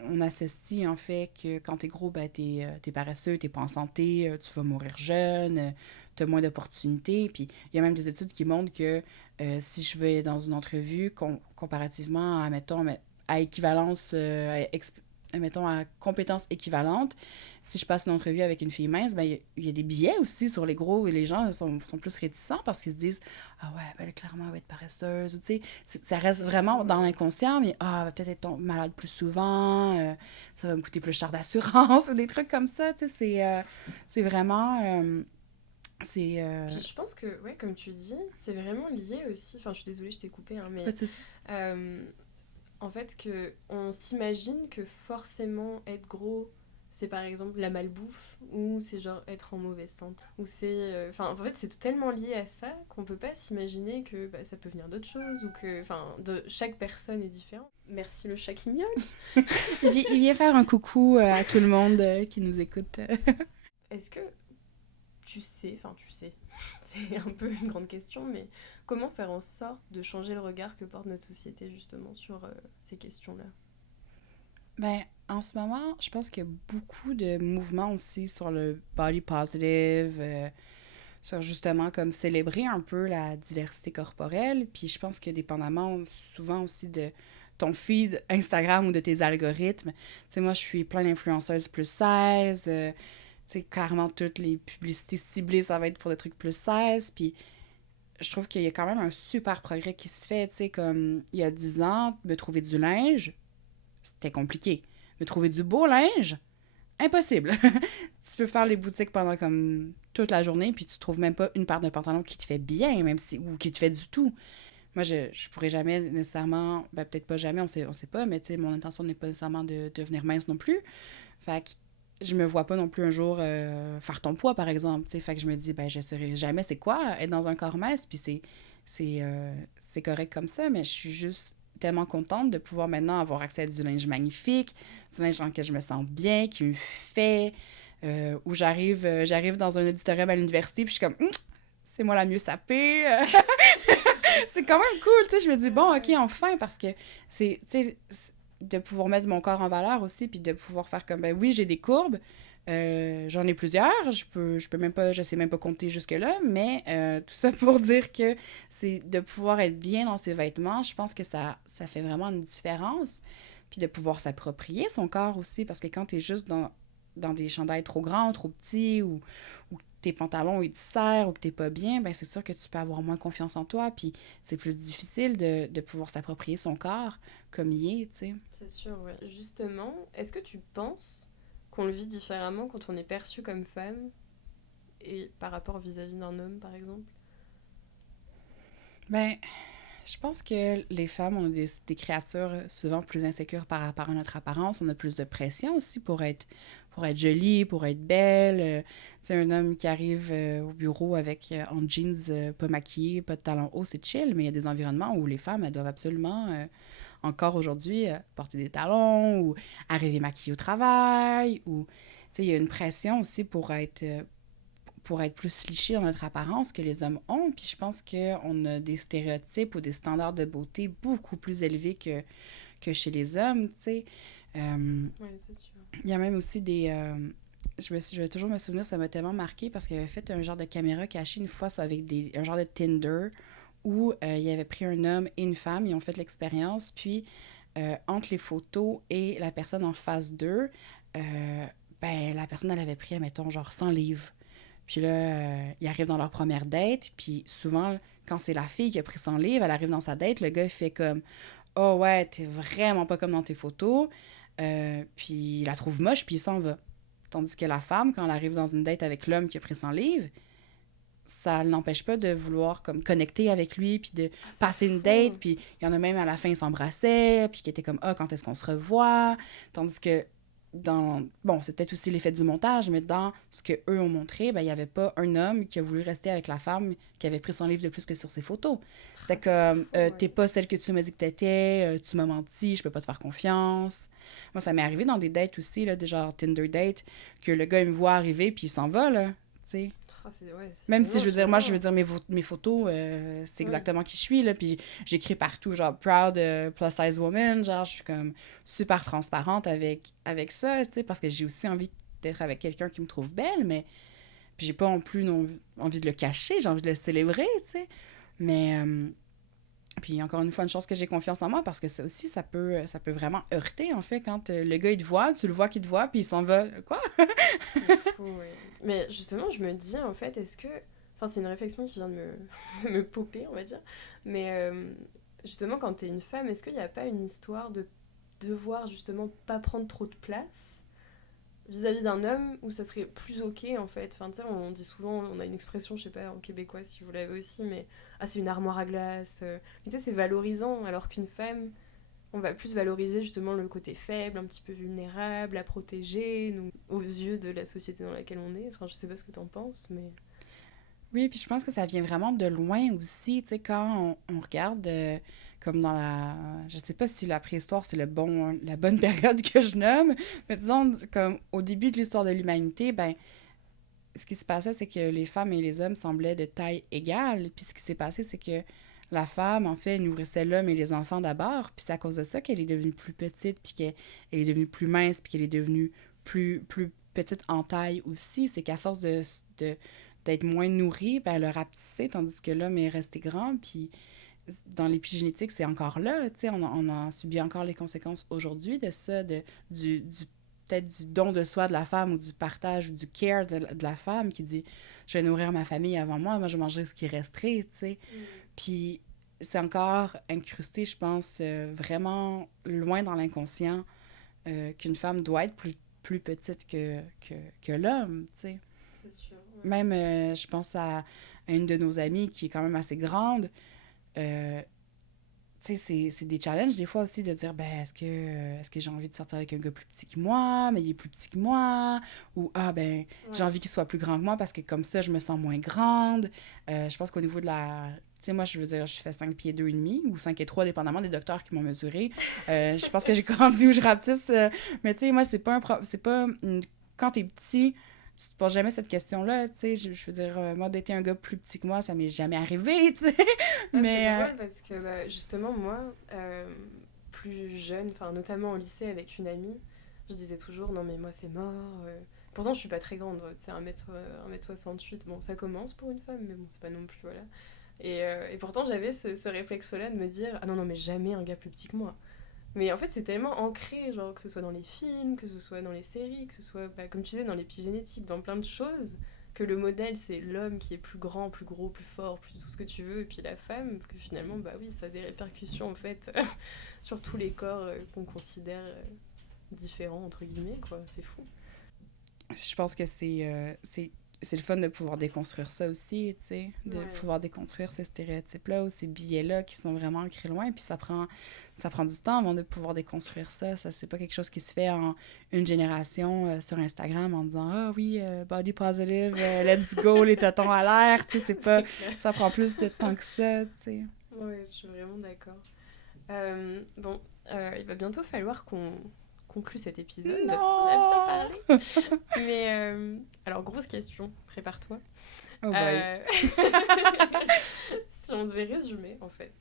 on associe, en fait, que quand t'es gros, ben, t'es paresseux, t'es pas en santé, tu vas mourir jeune, t'as moins d'opportunités. Puis il y a même des études qui montrent que si je vais dans une entrevue, comparativement à, mettons, à équivalence, mettons, à compétences équivalentes, si je passe une entrevue avec une fille mince, ben, il y a des biais aussi sur les gros et les gens sont plus réticents parce qu'ils se disent ah ouais, ben, là, clairement, elle va être paresseuse. Ou, tu sais, ça reste vraiment dans l'inconscient, mais elle va peut-être être malade plus souvent, ça va me coûter plus cher d'assurance ou des trucs comme ça. Tu sais, c'est vraiment. Puis je pense que, ouais, comme tu dis, c'est vraiment lié aussi. Enfin, je suis désolée, je t'ai coupé, hein, mais pas de souci. euh, en fait, que on s'imagine que forcément être gros, c'est par exemple la malbouffe, ou c'est genre être en mauvaise santé, ou c'est... Enfin, en fait, c'est tellement lié à ça qu'on peut pas s'imaginer que bah, ça peut venir d'autre chose, ou que... Enfin, chaque personne est différente. Merci le chat qui miaule. Il vient faire un coucou à tout le monde qui nous écoute. Est-ce que tu sais, c'est un peu une grande question, mais comment faire en sorte de changer le regard que porte notre société justement sur ces questions-là? Ben, en ce moment, je pense qu'il y a beaucoup de mouvements aussi sur le body positive, sur justement comme célébrer un peu la diversité corporelle. Puis je pense que dépendamment souvent aussi de ton feed Instagram ou de tes algorithmes, tu sais, moi je suis plein d'influenceuses plus 16, tu sais, clairement toutes les publicités ciblées, ça va être pour des trucs plus 16. Puis je trouve qu'il y a quand même un super progrès qui se fait, tu sais, comme il y a 10 ans, me trouver du linge, c'était compliqué. Me trouver du beau linge, impossible. Tu peux faire les boutiques pendant comme toute la journée, puis tu trouves même pas une paire de pantalons qui te fait bien, même si, ou qui te fait du tout. Moi, je pourrais jamais nécessairement, ben peut-être pas jamais, on sait pas, mais tu sais, mon intention n'est pas nécessairement de devenir mince non plus. Fait que je me vois pas non plus un jour faire ton poids, par exemple, tu sais. Fait que je me dis, ben je saurais jamais c'est quoi être dans un corps mince, puis c'est correct comme ça, mais je suis juste tellement contente de pouvoir maintenant avoir accès à du linge magnifique, du linge dans lequel je me sens bien, qui me fait, où j'arrive dans un auditorium à l'université, puis je suis comme, c'est moi la mieux sapée. c'est quand même cool, tu sais, je me dis, bon, OK, enfin, parce que c'est, tu sais, de pouvoir mettre mon corps en valeur aussi, puis de pouvoir faire comme, ben oui, j'ai des courbes, j'en ai plusieurs, je peux même pas, je sais même pas compter jusque-là, mais tout ça pour dire que c'est de pouvoir être bien dans ses vêtements, je pense que ça fait vraiment une différence, puis de pouvoir s'approprier son corps aussi, parce que quand t'es juste dans des chandails trop grands, trop petits, ou tes pantalons ils te serrent ou que t'es pas bien, ben c'est sûr que tu peux avoir moins confiance en toi, puis c'est plus difficile de pouvoir s'approprier son corps comme il est, tu sais. C'est sûr, ouais. Justement, est-ce que tu penses qu'on le vit différemment quand on est perçu comme femme et par rapport vis-à-vis d'un homme, par exemple? Ben, je pense que les femmes, ont des créatures souvent plus insécures par rapport à notre apparence. On a plus de pression aussi pour être jolie, pour être belle. Tu sais, un homme qui arrive au bureau avec en jeans pas maquillé, pas de talons hauts, c'est chill, mais il y a des environnements où les femmes, elles doivent absolument, encore aujourd'hui, porter des talons ou arriver maquillées au travail. Ou, tu sais, il y a une pression aussi pour être plus liché dans notre apparence que les hommes ont. Puis je pense qu'on a des stéréotypes ou des standards de beauté beaucoup plus élevés que chez les hommes, tu sais. Oui, c'est sûr. Il y a même aussi des... je vais toujours me souvenir, ça m'a tellement marqué parce qu'il avait fait un genre de caméra cachée une fois avec un genre de Tinder où il avait pris un homme et une femme, ils ont fait l'expérience, puis entre les photos et la personne en face d'eux, ben la personne, elle avait pris, admettons, genre 100 livres. Puis là, ils arrivent dans leur première date, puis souvent, quand c'est la fille qui a pris son livre, elle arrive dans sa date, le gars, il fait comme « Oh ouais, t'es vraiment pas comme dans tes photos. » Puis il la trouve moche, puis il s'en va. Tandis que la femme, quand elle arrive dans une date avec l'homme qui a pris son livre, ça ne l'empêche pas de vouloir comme connecter avec lui, puis de passer une date, puis il y en a même à la fin, ils s'embrassaient, puis qui étaient comme « Ah, quand est-ce qu'on se revoit? » Tandis que bon, c'est peut-être aussi l'effet du montage, mais dans ce qu'eux ont montré, ben, il n'y avait pas un homme qui a voulu rester avec la femme qui avait pris son livre de plus que sur ses photos. C'était comme, t'es pas celle que tu m'as dit que t'étais, tu m'as menti, je peux pas te faire confiance. Moi, ça m'est arrivé dans des dates aussi, là, des genre Tinder date, que le gars, il me voit arriver, puis il s'en va, là, tu sais. Même si, je veux dire, moi, je veux dire, mes photos, c'est exactement qui je suis, là, puis j'écris partout, genre, proud plus size woman, genre, je suis comme super transparente avec ça, tu sais, parce que j'ai aussi envie d'être avec quelqu'un qui me trouve belle, mais puis j'ai pas non plus envie de le cacher, j'ai envie de le célébrer, tu sais, mais puis encore une fois, une chance que j'ai confiance en moi, parce que ça aussi, ça peut vraiment heurter, en fait, quand le gars, il te voit, tu le vois qu'il te voit, puis il s'en va, quoi? C'est fou, ouais. Mais justement, je me dis, en fait, est-ce que... Enfin, c'est une réflexion qui vient de me popper, on va dire. Mais justement, quand t'es une femme, est-ce qu'il n'y a pas une histoire de devoir, justement, pas prendre trop de place vis-à-vis d'un homme où ça serait plus ok, en fait? Enfin, tu sais, on dit souvent, on a une expression, je sais pas, en québécois, si vous l'avez aussi, mais... Ah, c'est une armoire à glace. Mais tu sais, c'est valorisant, alors qu'une femme... On va plus valoriser justement le côté faible, un petit peu vulnérable, à protéger, nous, aux yeux de la société dans laquelle on est. Enfin, je sais pas ce que t'en penses, mais... Oui, puis je pense que ça vient vraiment de loin aussi, tu sais, quand on regarde comme dans la... Je sais pas si la préhistoire, c'est la bonne période que je nomme, mais disons, comme au début de l'histoire de l'humanité, ben, ce qui se passait, c'est que les femmes et les hommes semblaient de taille égale, puis ce qui s'est passé, c'est que la femme, en fait, nourrissait l'homme et les enfants d'abord, puis c'est à cause de ça qu'elle est devenue plus petite, puis qu'elle est devenue plus mince, puis qu'elle est devenue plus petite en taille aussi. C'est qu'à force d'être moins nourrie, ben, elle a rapetissé, tandis que l'homme est resté grand, puis dans l'épigénétique, c'est encore là, tu sais, on en subit encore les conséquences aujourd'hui de ça, peut-être du don de soi de la femme ou du partage ou du care de la femme qui dit « Je vais nourrir ma famille avant moi, moi je vais manger ce qui resterait », tu sais. Puis c'est encore incrusté, je pense, vraiment loin dans l'inconscient qu'une femme doit être plus petite que l'homme, tu sais. C'est sûr, ouais. Même, je pense à une de nos amies qui est quand même assez grande. Tu sais, c'est des challenges des fois aussi de dire, ben, est-ce que j'ai envie de sortir avec un gars plus petit que moi, mais il est plus petit que moi, ou, ah, ben, j'ai envie qu'il soit plus grand que moi parce que comme ça, je me sens moins grande. Je pense qu'au niveau de la... Tu sais, moi, je veux dire, je fais 5 pieds 2 et demi ou 5 et 3, dépendamment des docteurs qui m'ont mesuré. Je pense que j'ai grandi où je rapetisse. Mais tu sais, moi, c'est pas quand t'es petit, tu te poses jamais cette question-là, tu sais. Je veux dire, moi, d'être un gars plus petit que moi, ça m'est jamais arrivé, tu sais. Mais... C'est drôle parce que, justement, moi, plus jeune, enfin, notamment au lycée avec une amie, je disais toujours, non, mais moi, c'est mort. Pourtant, je suis pas très grande, tu sais, 1m68. Bon, ça commence pour une femme, mais bon, c'est pas non plus, voilà. Et pourtant, j'avais ce réflexe-là de me dire, ah non, non, mais jamais un gars plus petit que moi. Mais en fait, c'est tellement ancré, genre, que ce soit dans les films, que ce soit dans les séries, que ce soit, comme tu disais, dans l'épigénétique, dans plein de choses, que le modèle, c'est l'homme qui est plus grand, plus gros, plus fort, plus tout ce que tu veux, et puis la femme, parce que finalement, bah oui, ça a des répercussions, en fait, sur tous les corps qu'on considère différents, entre guillemets, quoi. C'est fou. Je pense que c'est le fun de pouvoir déconstruire ça aussi, tu sais, de pouvoir déconstruire ces stéréotypes-là ou ces billets-là qui sont vraiment ancrés loin, puis ça prend du temps avant de pouvoir déconstruire ça. Ça, c'est pas quelque chose qui se fait en une génération sur Instagram en disant « Ah oui, body positive, let's go, les tétons à l'air », tu sais, c'est pas... Ça prend plus de temps que ça, tu sais. Ouais, je suis vraiment d'accord. Bon, il va bientôt falloir qu'on conclut cet épisode. Non. On a bien parlé. Mais, alors, grosse question, prépare-toi. Oh boy. Si on devait résumer, en fait,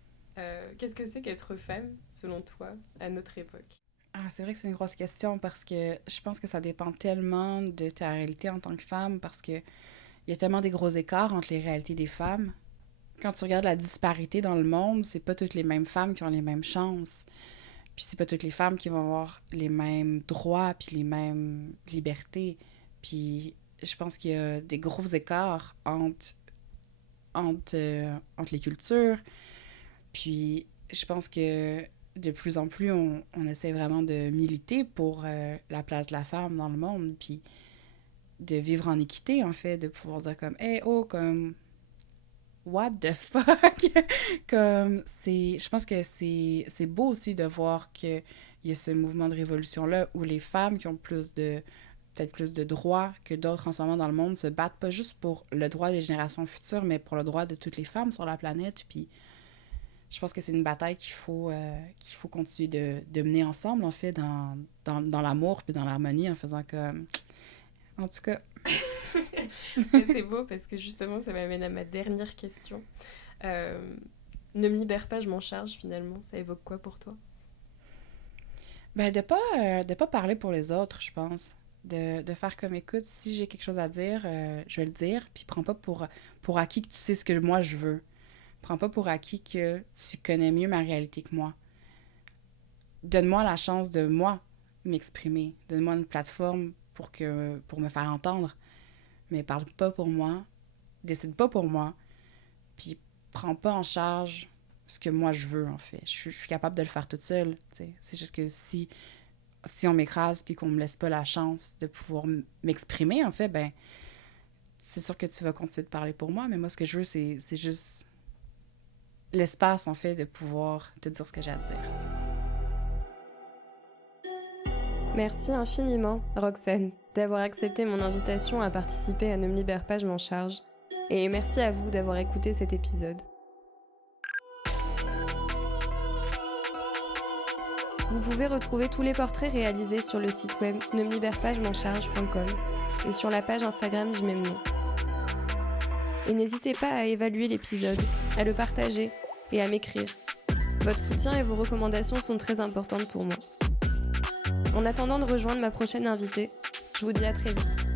qu'est-ce que c'est qu'être femme, selon toi, à notre époque? Ah, c'est vrai que c'est une grosse question parce que je pense que ça dépend tellement de ta réalité en tant que femme parce que il y a tellement des gros écarts entre les réalités des femmes. Quand tu regardes la disparité dans le monde, c'est pas toutes les mêmes femmes qui ont les mêmes chances. Puis c'est pas toutes les femmes qui vont avoir les mêmes droits puis les mêmes libertés. Puis je pense qu'il y a des gros écarts entre les cultures. Puis je pense que de plus en plus, on essaie vraiment de militer pour la place de la femme dans le monde. Puis de vivre en équité, en fait, de pouvoir dire comme « Hey, oh, comme... » What the fuck? Comme, je pense que c'est beau aussi de voir qu'il y a ce mouvement de révolution-là où les femmes qui ont peut-être plus de droits que d'autres en ce moment dans le monde se battent pas juste pour le droit des générations futures, mais pour le droit de toutes les femmes sur la planète. Puis je pense que c'est une bataille qu'il faut continuer de mener ensemble, en fait, dans l'amour puis dans l'harmonie, en faisant comme... En tout cas... C'est beau parce que justement ça m'amène à ma dernière question. Ne me libère pas, je m'en charge finalement. Ça évoque quoi pour toi? Ben de pas parler pour les autres, je pense. De faire comme écoute, si j'ai quelque chose à dire, je vais le dire. Puis prends pas pour acquis que tu sais ce que moi je veux. Prends pas pour acquis que tu connais mieux ma réalité que moi. Donne-moi la chance de moi m'exprimer. Donne-moi une plateforme pour me faire entendre. Mais parle pas pour moi, décide pas pour moi, puis prends pas en charge ce que moi je veux, en fait. Je suis capable de le faire toute seule, tu sais. C'est juste que si on m'écrase puis qu'on me laisse pas la chance de pouvoir m'exprimer, en fait, ben c'est sûr que tu vas continuer de parler pour moi, mais moi, ce que je veux, c'est juste l'espace, en fait, de pouvoir te dire ce que j'ai à te dire, tu sais. Merci infiniment, Roxane, d'avoir accepté mon invitation à participer à Ne me libère pas, je m'en charge. Et merci à vous d'avoir écouté cet épisode. Vous pouvez retrouver tous les portraits réalisés sur le site web nemeliberepas-je-m'en-charge.com et sur la page Instagram du même nom. Et n'hésitez pas à évaluer l'épisode, à le partager et à m'écrire. Votre soutien et vos recommandations sont très importantes pour moi. En attendant de rejoindre ma prochaine invitée, je vous dis à très vite.